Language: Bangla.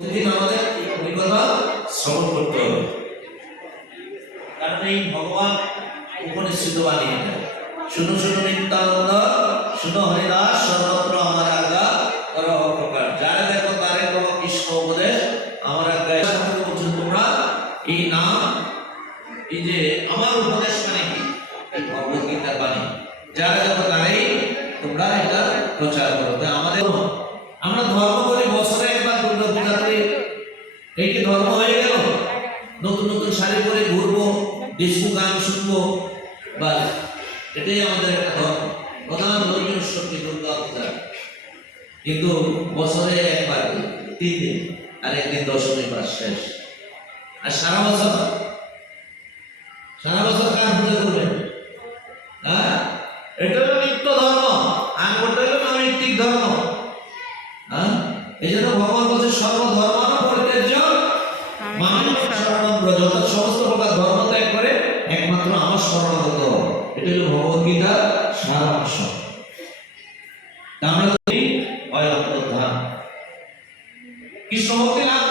প্রতিদিন আমাদের এই কথা শ্রবণ করতে হবে, কারণ এই ভগবান উপনিষিদ্ধ বাণী। শুনো শুনো নিত্যানন্দ, শুনো হরিদাস, সর্বত্র আমার আজ্ঞা করো অপ্রকার। যারা দেখো তারে করো কৃষ্ণ উপদেশ আমার আজ্ঞায়। বলছেন তোমরা এই নাম, এই যে আমার উপদেশ মানে কি, এই ভগবত গীতার বাণী, যারা দেখো তারাই তোমরা এটা প্রচার করো। তাই আমাদের আমরা ধর্ম করি বছরে একবার দুর্গা পূজা করি, এই কি ধর্ম হয়ে গেল? নতুন নতুন শাড়ি পরে ঘুরবো, ডিস্কো গান শুনবো, বা এটাই আমাদের একটা ধর্ম। প্রধান ধর্মীয় উৎসব কি দুর্গা পূজা, কিন্তু বছরে একবার 3 দিন, আর একদিন দশমী মাস শেষ। আর সারা বছর কার পূজা করবেন? হ্যাঁ, এটা হলো নিত্য ধর্ম, আর ওটা হলো নৈতিক ধর্ম। হ্যাঁ, এই জন্য ভগবান বলছে সর্বধর্মান পরিত্যাজ্য মাং শরণং ব্রজ। সমস্ত প্রকার ধর্ম ত্যাগ করে একমাত্র আমার শরণাগত হও। এটা হলো ভগবত গীতার সারাংশ। আমরা যদি অয়ন্তর্ধান কৃষ্ণ ভক্তি লাভ